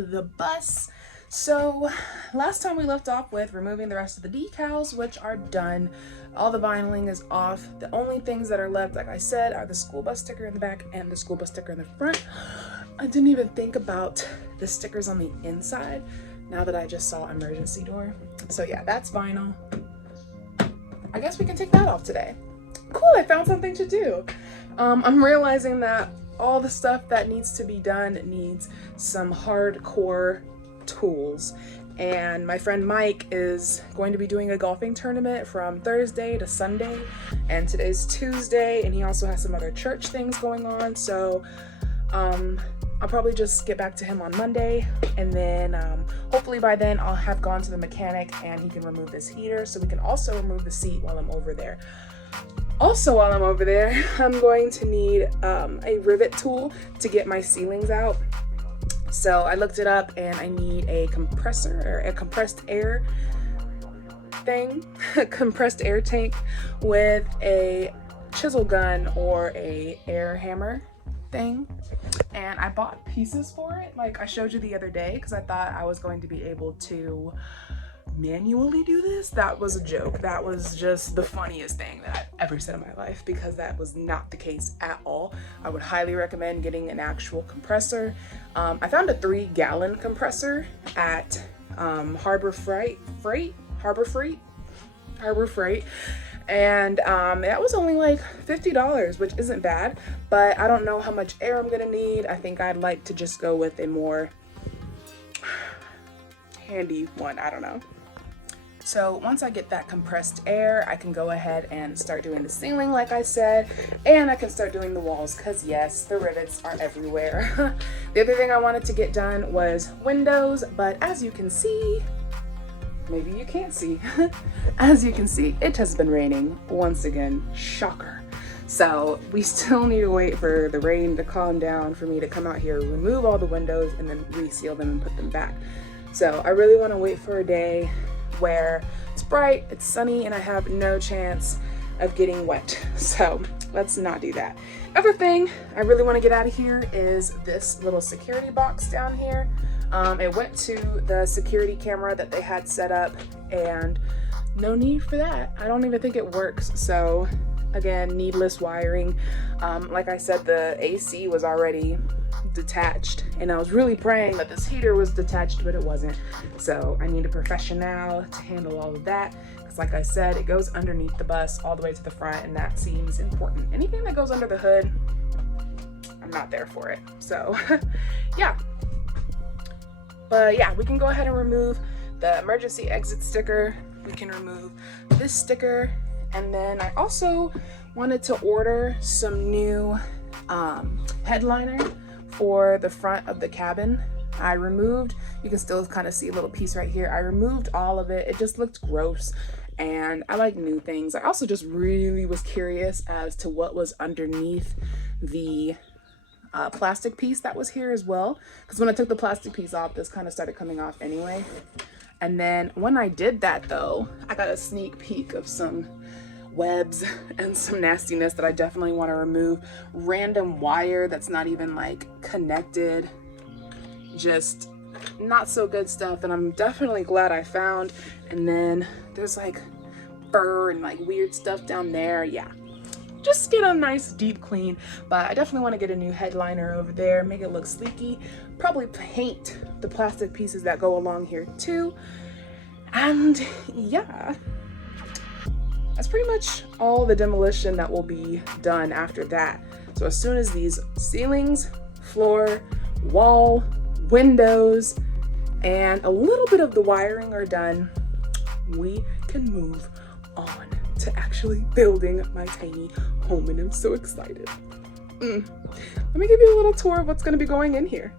the bus. So last time we left off with removing the rest of the decals, which are done. All the vinyling is off. The only things that are left, like I said, are the school bus sticker in the back and the school bus sticker in the front. I didn't even think about the stickers on the inside now that I just saw emergency door. So yeah, that's vinyl. I guess we can take that off today. Cool, I found something to do. I'm realizing that all the stuff that needs to be done needs some hardcore tools. And my friend Mike is going to be doing a golfing tournament from Thursday to Sunday. And today's Tuesday, and he also has some other church things going on. So I'll probably just get back to him on Monday, and then hopefully by then I'll have gone to the mechanic and he can remove this heater, so we can also remove the seat while I'm over there. Also, while I'm over there, I'm going to need a rivet tool to get my ceilings out. So I looked it up and I need a compressor or a compressed air thing, a compressed air tank with a chisel gun or a air hammer thing. And I bought pieces for it, like I showed you the other day, because I thought I was going to be able to manually do this. That was a joke. That was just the funniest thing that I've ever said in my life, because that was not the case at all. I would highly recommend getting an actual compressor. I found a 3-gallon compressor at Harbor Freight, and that was only like $50, which isn't bad, but I don't know how much air I'm gonna need. I think I'd like to just go with a more handy one. I don't know. So once I get that compressed air, I can go ahead and start doing the ceiling like I said, and I can start doing the walls, because yes, the rivets are everywhere. The other thing I wanted to get done was windows, but as you can see, maybe you can't see, as you can see, it has been raining once again. Shocker. So we still need to wait for the rain to calm down for me to come out here, remove all the windows, and then reseal them and put them back. So I really want to wait for a day where it's bright, it's sunny, and I have no chance of getting wet. So let's not do that. Other thing I really want to get out of here is this little security box down here. It went to the security camera that they had set up, and no need for that. I don't even think it works. So again, needless wiring. Like I said, the AC was already detached, and I was really praying that this heater was detached, but it wasn't. So I need a professional to handle all of that, because like I said, it goes underneath the bus all the way to the front, and that seems important. Anything that goes under the hood, I'm not there for it. So yeah. But yeah, we can go ahead and remove the emergency exit sticker. We can remove this sticker, and then I also wanted to order some new headliner for the front of the cabin. I removed, you can still kind of see a little piece right here. I removed all of it. It just looked gross, and I like new things. I also just really was curious as to what was underneath the plastic piece that was here as well, because when I took the plastic piece off, this kind of started coming off anyway. And then when I did that though, I got a sneak peek of some webs and some nastiness that I definitely want to remove. Random wire that's not even like connected, just not so good stuff that I'm definitely glad I found. And then there's like fur and like weird stuff down there. Yeah, just get a nice deep clean. But I definitely want to get a new headliner over there, make it look sleeky, probably paint the plastic pieces that go along here too. And yeah, that's pretty much all the demolition that will be done after that. So as soon as these ceilings, floor, wall, windows, and a little bit of the wiring are done, we can move on to actually building my tiny home, and I'm so excited. Let me give you a little tour of what's going to be going in here.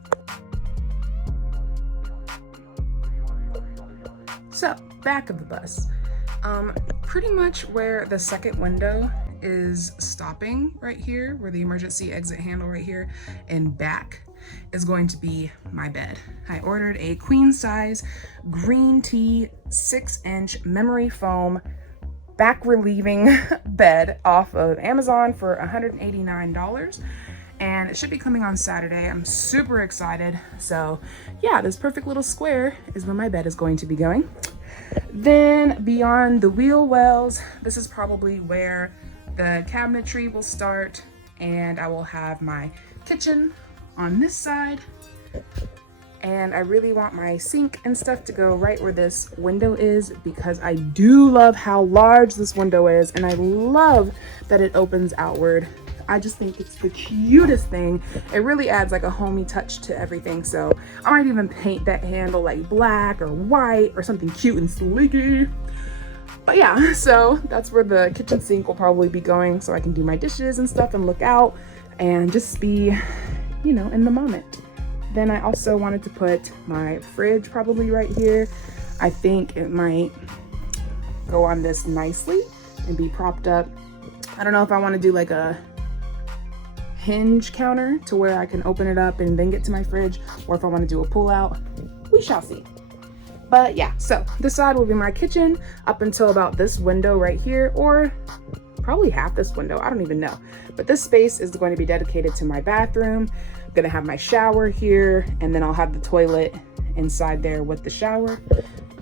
So, back of the bus. Pretty much where the second window is stopping right here, where the emergency exit handle right here, and back is going to be my bed. I ordered a queen size green tea 6-inch memory foam back relieving bed off of Amazon for $189. and it should be coming on Saturday. I'm super excited. So yeah, this perfect little square is where my bed is going to be going. Then beyond the wheel wells, this is probably where the cabinetry will start, and I will have my kitchen on this side. And I really want my sink and stuff to go right where this window is, because I do love how large this window is, and I love that it opens outward. I just think it's the cutest thing. It really adds like a homey touch to everything. So I might even paint that handle like black or white or something cute and sleeky. But yeah, so that's where the kitchen sink will probably be going, so I can do my dishes and stuff and look out and just be, you know, in the moment. Then I also wanted to put my fridge probably right here. I think it might go on this nicely and be propped up. I don't know if I want to do like a hinge counter to where I can open it up and then get to my fridge, or if I want to do a pull out. We shall see. But yeah, so this side will be my kitchen up until about this window right here, or probably half this window, I don't even know. But this space is going to be dedicated to my bathroom. I'm gonna have my shower here, and then I'll have the toilet inside there with the shower.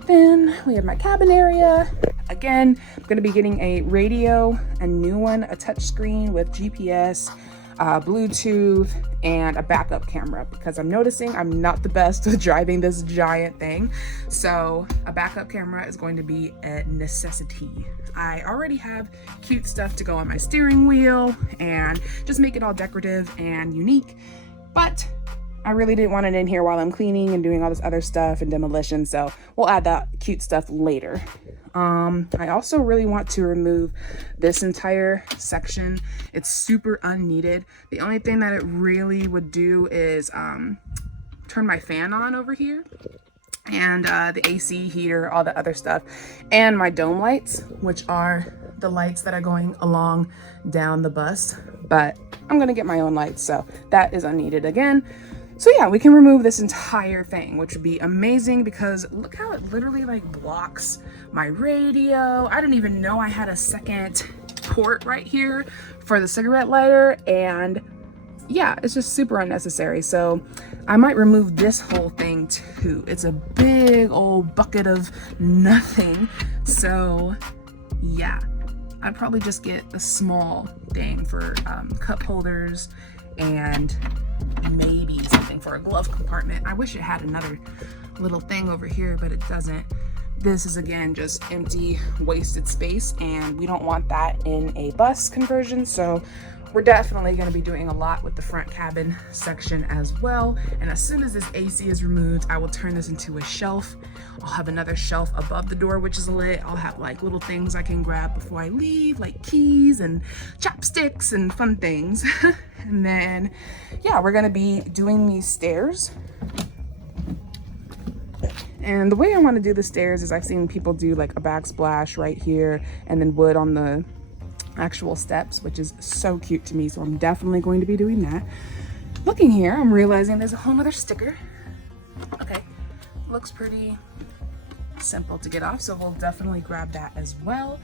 Then we have my cabin area. Again, I'm gonna be getting a radio, a new one, a touchscreen with GPS, Bluetooth, and a backup camera, because I'm noticing I'm not the best with driving this giant thing. So a backup camera is going to be a necessity. I already have cute stuff to go on my steering wheel and just make it all decorative and unique, but I really didn't want it in here while I'm cleaning and doing all this other stuff and demolition, so we'll add that cute stuff later. I also really want to remove this entire section. It's super unneeded. The only thing that it really would do is turn my fan on over here, and the AC heater, all the other stuff, and my dome lights, which are the lights that are going along down the bus. But I'm gonna get my own lights, so that is unneeded again. So yeah, we can remove this entire thing, which would be amazing, because look how it literally like blocks my radio. I didn't even know I had a second port right here for the cigarette lighter, and yeah, it's just super unnecessary. So I might remove this whole thing too. It's a big old bucket of nothing. So yeah, I'd probably just get a small thing for cup holders, and maybe something for a glove compartment. I wish it had another little thing over here, but it doesn't. This is again just empty, wasted space, and we don't want that in a bus conversion. So we're definitely going to be doing a lot with the front cabin section as well. And as soon as this AC is removed, I will turn this into a shelf. I'll have another shelf above the door, which is lit. I'll have like little things I can grab before I leave, like keys and chopsticks and fun things. And then, yeah, we're going to be doing these stairs. And the way I want to do the stairs is I've seen people do like a backsplash right here and then wood on the actual steps, which is so cute to me. So I'm definitely going to be doing that. Looking here, I'm realizing there's a whole other sticker. Okay, looks pretty simple to get off, so we'll definitely grab that as well.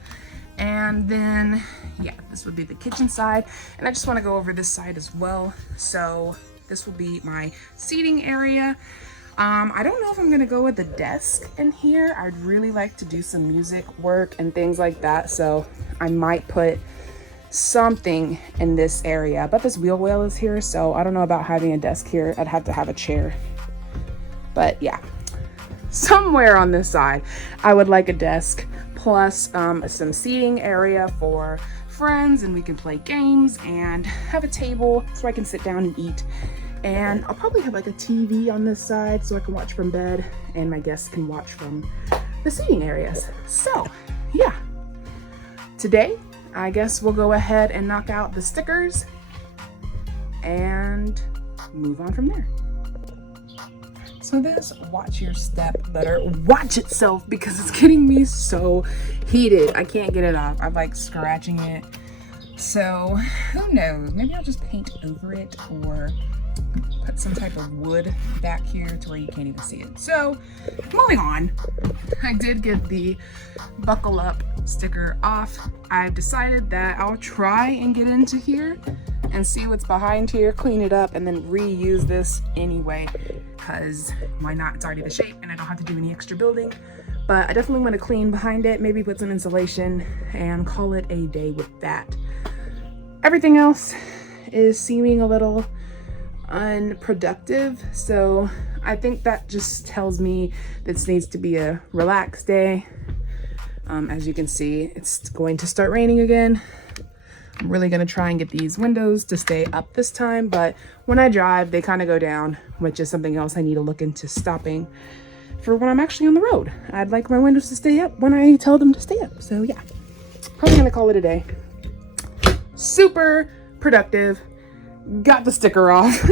And then, yeah, this would be the kitchen side. And I just want to go over this side as well. So this will be my seating area. I don't know if I'm gonna go with a desk in here. I'd really like to do some music work and things like that, so I might put something in this area. But this wheel well is here, so I don't know about having a desk here. I'd have to have a chair. But yeah, somewhere on this side, I would like a desk plus some seating area for friends, and we can play games and have a table so I can sit down and eat. And I'll probably have like a TV on this side so I can watch from bed, and my guests can watch from the seating areas. So yeah, today I guess we'll go ahead and knock out the stickers and move on from there. So this watch your step better watch itself, because it's getting me so heated. I can't get it off. I'm like scratching it. So who knows? Maybe I'll just paint over it or put some type of wood back here to where you can't even see it. So moving on, I did get the buckle up sticker off. I've decided that I'll try and get into here and see what's behind here, clean it up, and then reuse this anyway, because why not? It's already the shape and I don't have to do any extra building. But I definitely want to clean behind it, maybe put some insulation and call it a day with that. Everything else is seeming a little unproductive, so I think that just tells me this needs to be a relaxed day. As you can see, it's going to start raining again. I'm really going to try and get these windows to stay up this time, but when I drive, they kind of go down, which is something else I need to look into stopping for when I'm actually on the road. I'd like my windows to stay up when I tell them to stay up. So yeah, probably going to call it a day. Super productive. Got the sticker off.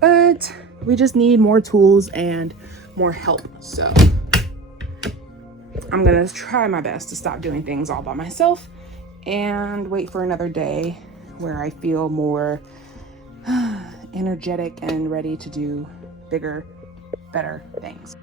But we just need more tools and more help. So I'm going to try my best to stop doing things all by myself and wait for another day where I feel more energetic and ready to do bigger, better things.